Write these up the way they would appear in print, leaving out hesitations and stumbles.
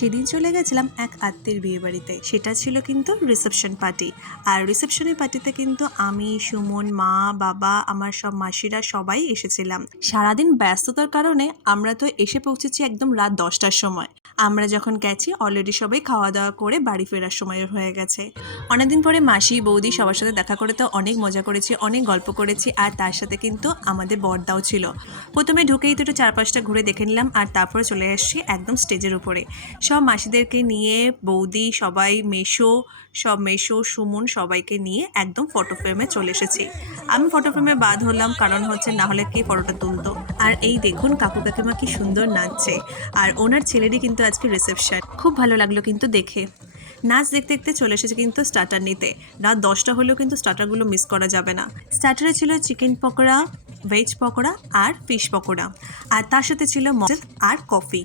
সেদিন চলে গেছিলাম এক আত্মীয়ের বিয়ে বাড়িতে। সেটা ছিল কিন্তু রিসেপশন পার্টি। আর রিসেপশনের পার্টিতে কিন্তু আমি, সুমন, মা, বাবা, আমার সব মাসিরা সবাই এসেছিলাম। সারাদিন ব্যস্ততার কারণে আমরা তো এসে পৌঁছেছি একদম রাত 10টার সময়। আমরা যখন গেছি অলরেডি সবাই খাওয়া দাওয়া করে বাড়ি ফেরার সময় হয়ে গেছে। অনেকদিন পরে মাসি, বৌদি সবার সাথে দেখা করে তো অনেক মজা করেছি, অনেক গল্প করেছি। আর তার সাথে কিন্তু আমাদের বড়দাও ছিল। প্রথমে ঢুকেই তো একটু চারপাশটা ঘুরে দেখে নিলাম, আর তারপরে চলে এসেছি একদম স্টেজের উপরে। সব মাসিদেরকে নিয়ে, বৌদি সবাই, মেশো, সুমন সবাইকে নিয়ে একদম ফটো ফ্রেমে চলে এসেছি। আমি ফটো ফ্রেমে বাদ হলাম, কারণ হচ্ছে না হলে কে ফটোটা তুলতো। আর এই দেখুন কাকু কাকিমা কি সুন্দর নাচছে। আর ওনার ছেলেরই কিন্তু আজকে রিসেপশন। খুব ভালো লাগলো কিন্তু দেখে। নাচ দেখতে দেখতে চলে এসেছে কিন্তু স্টার্টার নিতে। রাত 10টা হলেও কিন্তু স্টার্টারগুলো মিস করা যাবে না। স্টার্টারে ছিল চিকেন পকোড়া, ভেজ পকোড়া আর ফিশ পকোড়া। আর তার সাথে ছিল মকটেল আর কফি।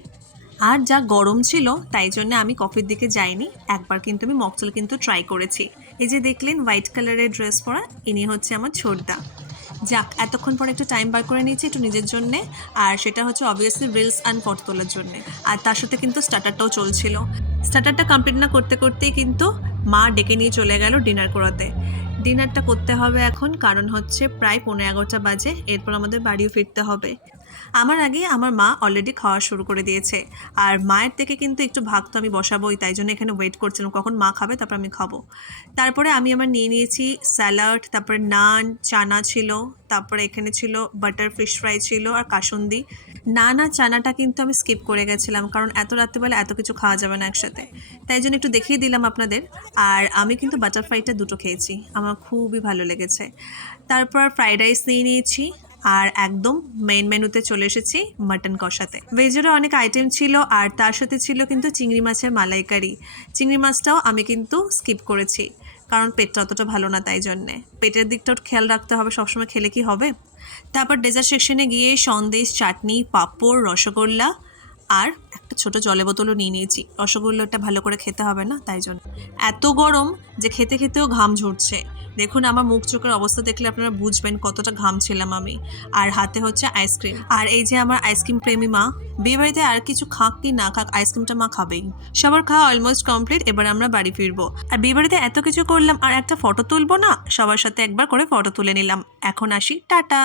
আর যা গরম ছিল তাই জন্য আমি কফির দিকে যাইনি। একবার কিন্তু আমি মকটেল কিন্তু ট্রাই করেছি। এই যে দেখলেন হোয়াইট কালারের ড্রেস পরা, ইনি হচ্ছে আমার ছোটদা। যাক, এতক্ষণ পরে একটু টাইম বার করে নিয়েছি একটু নিজের জন্যে। আর সেটা হচ্ছে অবভিয়াসলি রিলস অ্যান্ড ফটো তোলার জন্যে। আর তার সাথে কিন্তু স্টার্টারটাও চলছিল। স্টার্টারটা কমপ্লিট না করতে করতেই কিন্তু মা ডেকে নিয়ে চলে গেল ডিনার করাতে। ডিনারটা করতে হবে এখন, কারণ হচ্ছে প্রায় 11:15 বাজে। এরপর আমাদের বাড়িও ফিরতে হবে। আমার আগে আমার মা অলরেডি খাওয়া শুরু করে দিয়েছে। আর মায়ের থেকে কিন্তু একটু ভাগ তো আমি বসাবোই, তাই জন্য এখানে ওয়েট করছিলাম কখন মা খাবে, তারপর আমি খাবো। তারপরে আমি আমার নিয়ে নিয়েছি স্যালাড, তারপরে নান, চানা ছিল, তারপরে এখানে ছিল বাটার ফিশ ফ্রাই ছিল আর কাসুন্দি। নান আর চানাটা কিন্তু আমি স্কিপ করে গেছিলাম, কারণ এত রাত্রেবেলা এত কিছু খাওয়া যাবে না একসাথে, তাই জন্য একটু দেখিয়ে দিলাম আপনাদের। আর আমি কিন্তু বাটার ফ্রাইটা দুটো খেয়েছি, আমার খুবই ভালো লেগেছে। তারপর ফ্রাইড রাইস নিয়ে নিয়েছি। আর একদম মেন মেনুতে চলে এসেছি মাটন কষাতে। ভেজেরও অনেক আইটেম ছিল, আর তার সাথে ছিল কিন্তু চিংড়ি মাছের মালাইকারি। চিংড়ি মাছটাও আমি কিন্তু স্কিপ করেছি, কারণ পেটটা অতটা ভালো না, তাই জন্যে পেটের দিকটাও খেয়াল রাখতে হবে, সবসময় খেলে কি হবে। তারপর ডেজার্ট সেকশনে গিয়ে সন্দেশ, চাটনি, পাঁপড়, রসগোল্লা আর একটা ছোট জলের বোতলও নিয়ে নিয়েছি। রসগোল্লাটা ভালো করে খেতে হবে না, তাই জন্য। এত গরম যে খেতে খেতেও ঘাম ঝরছে। দেখুন আমার মুখ চোখের অবস্থা দেখলে আপনারা বুঝবেন কতটা ঘামছিলাম আমি। আর হাতে হচ্ছে আইসক্রিম। আর এই যে আমার আইসক্রিম প্রেমী মা। বিয়েবাড়িতে আর কিছু খাক কি না খাক, আইসক্রিমটা মা খাবেই। সবার খাওয়া অলমোস্ট কমপ্লিট, এবার আমরা বাড়ি ফিরবো। আর বিয়েবাড়িতে এত কিছু করলাম, আর একটা ফটো তুলবো না? সবার সাথে একবার করে ফটো তুলে নিলাম। এখন আসি, টাটা।